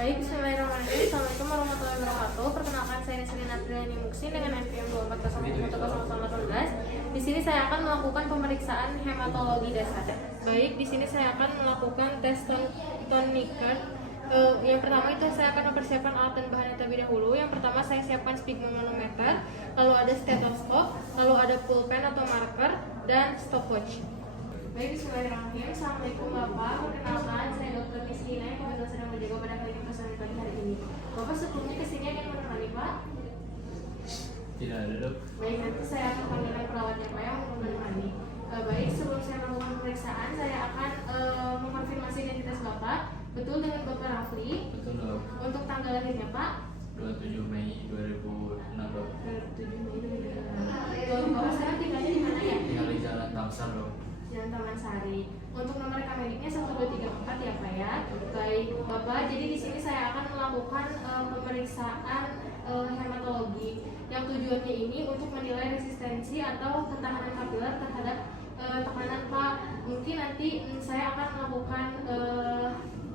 Baik, bismillahirrahmanirrahim. Assalamualaikum warahmatullahi wabarakatuh. Perkenalkan, saya Nesrina Triani Muksin dengan NPM 240118. Di sini saya akan melakukan pemeriksaan hematologi dasar. Baik, di sini saya akan melakukan tes tourniquet. Yang pertama itu saya akan mempersiapkan alat dan bahannya terlebih dahulu. Yang pertama saya siapkan sphygmomanometer, lalu ada stetoskop, lalu ada pulpen atau marker, dan stopwatch. Baik, bismillahirrahmanirrahim. Assalamualaikum Bapak. Perkenalkan, saya Dr. Nisrina yang kebetulan sedang menjaga pada klinik kesehatan pagi hari ini. Bapak sebelumnya kesini ada yang menemani Pak? Tidak ada, Dok. Baik, nanti saya akan panggilkan perawatnya Pak yang menemani. Baik, sebelum saya melakukan pemeriksaan, saya akan mengkonfirmasi identitas Bapak. Betul dengan Bapak Rafli? Betul, Dok. Untuk tanggal lahirnya Pak? 27 Mei 2006, Dok. 27 Mei 2006. Bapak sekarang tinggalnya di mana ya? Tinggal di Jalan Tamsar, Dok. Jalan Taman Sari. Untuk nomor rekam mediknya 1234 ya Pak ya. Baik Bapak, jadi di sini saya akan melakukan pemeriksaan hematologi. Yang tujuannya ini untuk menilai resistensi atau ketahanan kapiler terhadap tekanan Pak. Mungkin nanti saya akan melakukan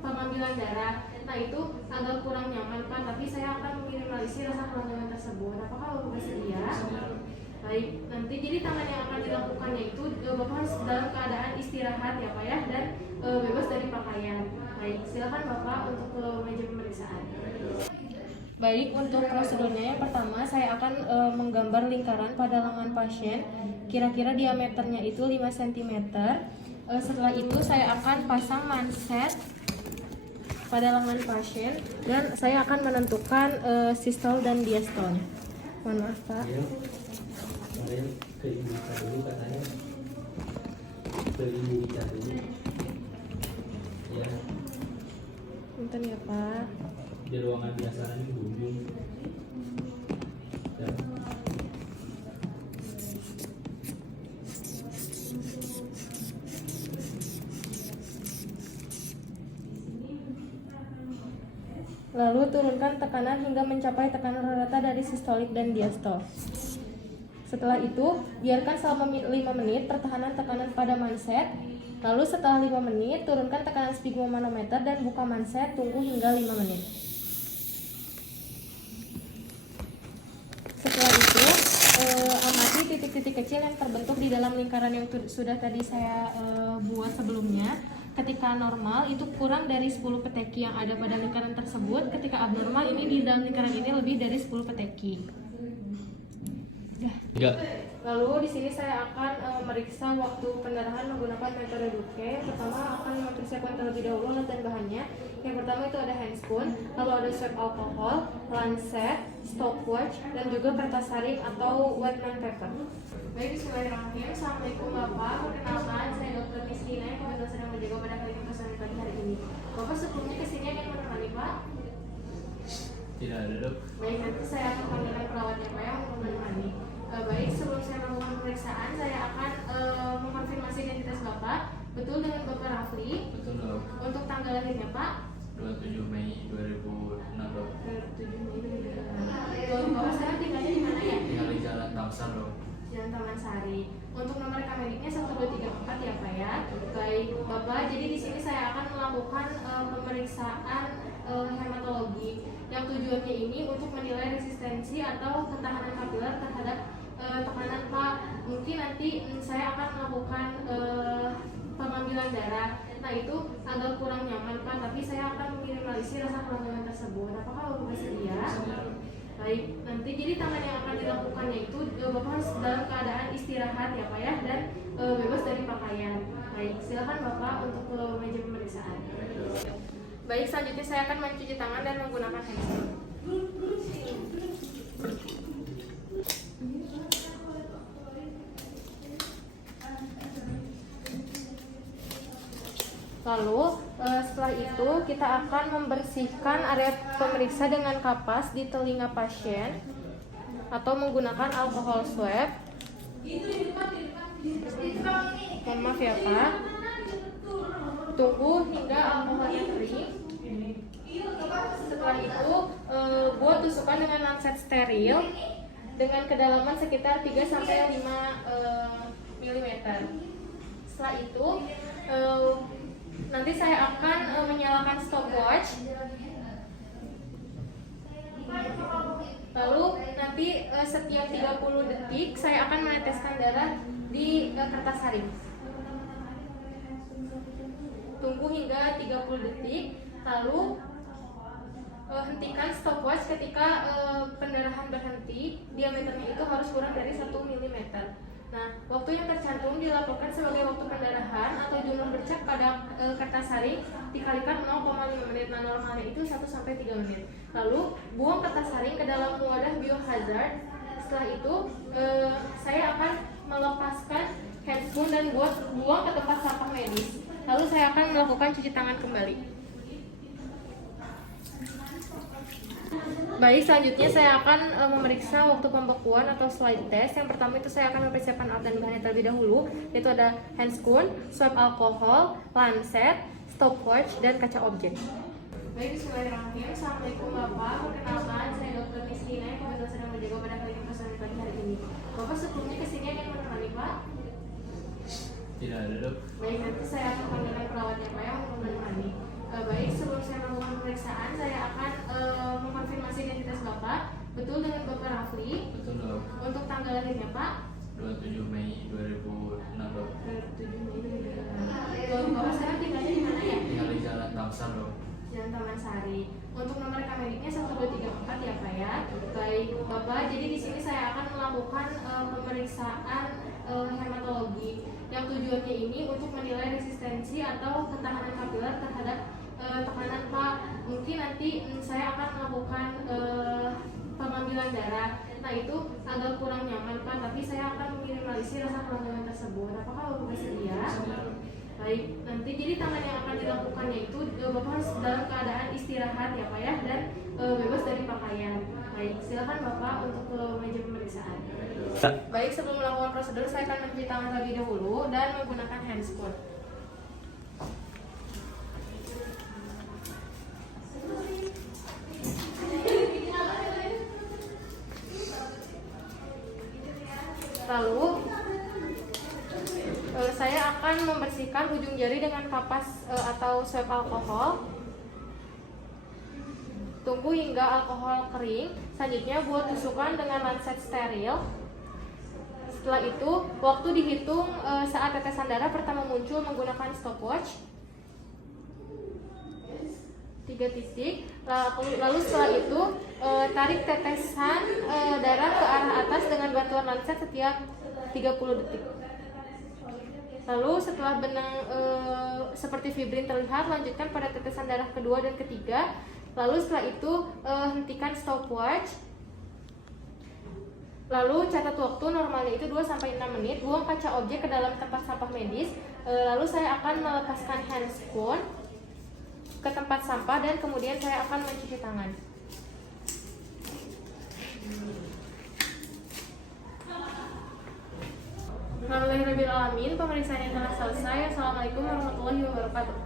pengambilan darah. Nah itu agak kurang nyaman Pak, tapi saya akan meminimalisir rasa kelangkaan tersebut. Apakah Bapak bersedia? Baik, nanti jadi tangan yang akan dilakukannya itu Bapak harus dalam keadaan istirahat ya Pak ya, dan bebas dari pakaian. Baik, silakan Bapak untuk ke meja pemeriksaan. Baik, untuk prosedurnya yang pertama saya akan menggambar lingkaran pada lengan pasien. Kira-kira diameternya itu 5 cm. Setelah itu saya akan pasang manset pada lengan pasien dan saya akan menentukan sistol dan diastol. Mohon maaf Pak. Kemarin ke Indika dulu katanya, ke Indika dulu ya, Punten ya Pak. di ruangan biasa ini hubung ya. Lalu turunkan tekanan hingga mencapai tekanan rata dari sistolik dan diastol. Setelah itu, biarkan selama 5 menit pertahanan tekanan pada manset. Lalu setelah 5 menit, turunkan tekanan sphygmomanometer dan buka manset, tunggu hingga 5 menit. Setelah itu, amati titik-titik kecil yang terbentuk di dalam lingkaran yang sudah tadi saya buat sebelumnya. Ketika normal, itu kurang dari 10 peteki yang ada pada lingkaran tersebut. Ketika abnormal, ini di dalam lingkaran ini lebih dari 10 peteki. Enggak. Lalu di sini saya akan meriksa waktu pendarahan menggunakan metode Duke. Pertama akan mempersiapkan terlebih dahulu alat dan bahannya. Yang pertama itu ada handspoon, lalu ada swab alkohol, lancet, stopwatch, dan juga kertas saring atau wetman paper. Baik, bismillahirrahmanirrahim. Assalamualaikum Bapak. Perkenalkan, saya Dr. Nisrina yang kebetulan sedang menjaga pada klinik kesehatan pagi hari ini. Bapak sebelumnya kesini ada yang menemani Pak? Tidak ada, Dok. Baik, nanti saya akan panggilkan perawatnya Pak yang menemani. Baik, sebelum saya melakukan pemeriksaan, saya akan mengkonfirmasi identitas Bapak. Betul dengan Bapak Rafli? Betul, Dok. Untuk tanggal lahirnya Pak? 27 Mei 2006, Dok. 27 Mei 2006. Bapak sekarang tinggalnya di mana ya? Tinggal di Jalan Tamsar, Dok. Jalan Taman Sari. Untuk nomor rekam mediknya 1234 ya Pak ya. Baik Bapak, jadi di sini saya akan melakukan pemeriksaan hematologi. Yang tujuannya ini untuk menilai resistensi atau ketahanan kapiler terhadap tekanan Pak. Mungkin nanti saya akan melakukan pengambilan darah. Nah itu agak kurang nyaman Pak, tapi saya akan meminimalisir rasa kelangkaan tersebut. Apakah Bapak bersedia? Baik, nanti jadi tangan yang akan dilakukannya itu Bapak harus dalam keadaan istirahat ya Pak ya, dan bebas dari pakaian. Baik, silakan Bapak untuk ke meja pemeriksaan. Baik, selanjutnya saya akan mencuci tangan dan menggunakan handscoon. Lalu setelah itu kita akan membersihkan area pemeriksa dengan kapas di telinga pasien atau menggunakan alkohol swab. Mohon maaf ya Pak. Tunggu hingga alkoholnya kering. Setelah itu buat tusukan dengan lancet steril dengan kedalaman sekitar 3-5 mm. Setelah itu nanti saya akan menyalakan stopwatch darah di kertas saring. Tunggu hingga 30 detik, lalu hentikan stopwatch ketika pendarahan berhenti. Diameternya itu harus kurang dari 1 mm. Nah, waktu yang tercantum dilaporkan sebagai waktu pendarahan atau jumlah bercak pada kertas saring dikalikan 0,5 menit. Nah, normalnya itu 1-3 menit. Lalu buang kertas saring ke dalam wadah biohazard. Setelah itu saya akan melepaskan handscoon dan buang ke tempat sampah medis. Lalu saya akan melakukan cuci tangan kembali. Baik, selanjutnya saya akan memeriksa waktu pembekuan atau slide test. Yang pertama itu saya akan mempersiapkan alat dan bahannya terlebih dahulu, yaitu ada handscoon, swab alkohol, lancet, stopwatch, dan kaca objek. Baik, bismillahirrahmanirrahim. Assalamualaikum Bapak, perkenalkan saya Dr. Mislina yang kebetulan sedang menjaga pada klinik personil pagi hari ini. Bapak sebelumnya kesini ada yang menemani Pak? Tidak ada dok. Baik, nanti saya akan panggilkan perawatnya Pak yang menemani. Baik, sebelum saya melakukan pemeriksaan, saya akan mengkonfirmasi identitas Bapak. Betul dengan Bapak Rafli? Betul dok. Untuk tanggal lahirnya Pak? 27 Mei 2006 dok. 27 Mei 2006. Bapak sekarang tinggalnya di mana ya? Tinggal di Jalan Tamsar dok. Jalan Taman Sari. Untuk nomor rekam mediknya 1234 ya Pak ya. Baik Bapak, jadi di sini saya akan melakukan pemeriksaan hematologi. Yang tujuannya ini untuk menilai resistensi atau ketahanan kapiler terhadap tekanan Pak. Mungkin nanti saya akan melakukan pengambilan darah. Nah itu agak kurang nyaman Pak, tapi saya akan meminimalisir rasa kelanggaan tersebut. Apakah Bapak bersedia? Bersedia, dok. Baik, nanti jadi tangan yang akan dilakukannya itu Bapak harus dalam keadaan istirahat ya Pak ya, dan bebas dari pakaian. Baik, silakan Bapak untuk ke meja pemeriksaan. Baik, sebelum melakukan prosedur saya akan mencuci tangan terlebih dahulu dan menggunakan handscoon. Lalu saya akan membersihkan ujung jari dengan kapas atau swab alkohol. Tunggu hingga alkohol kering. Selanjutnya buat tusukan dengan lancet steril. Setelah itu, waktu dihitung saat tetesan darah pertama muncul menggunakan stopwatch. 3 titik. Lalu setelah itu tarik tetesan darah ke arah atas dengan bantuan lancet setiap 30 detik. Lalu setelah benang seperti fibrin terlihat, lanjutkan pada tetesan darah kedua dan ketiga. Lalu setelah itu hentikan stopwatch. Lalu catat waktu, normalnya itu 2-6 menit. Buang kaca objek ke dalam tempat sampah medis. Lalu saya akan melepaskan handscoon ke tempat sampah dan kemudian saya akan mencuci tangan. Alhamdulillahirabbil alamin, pemeriksaan yang telah selesai. Assalamualaikum warahmatullahi wabarakatuh.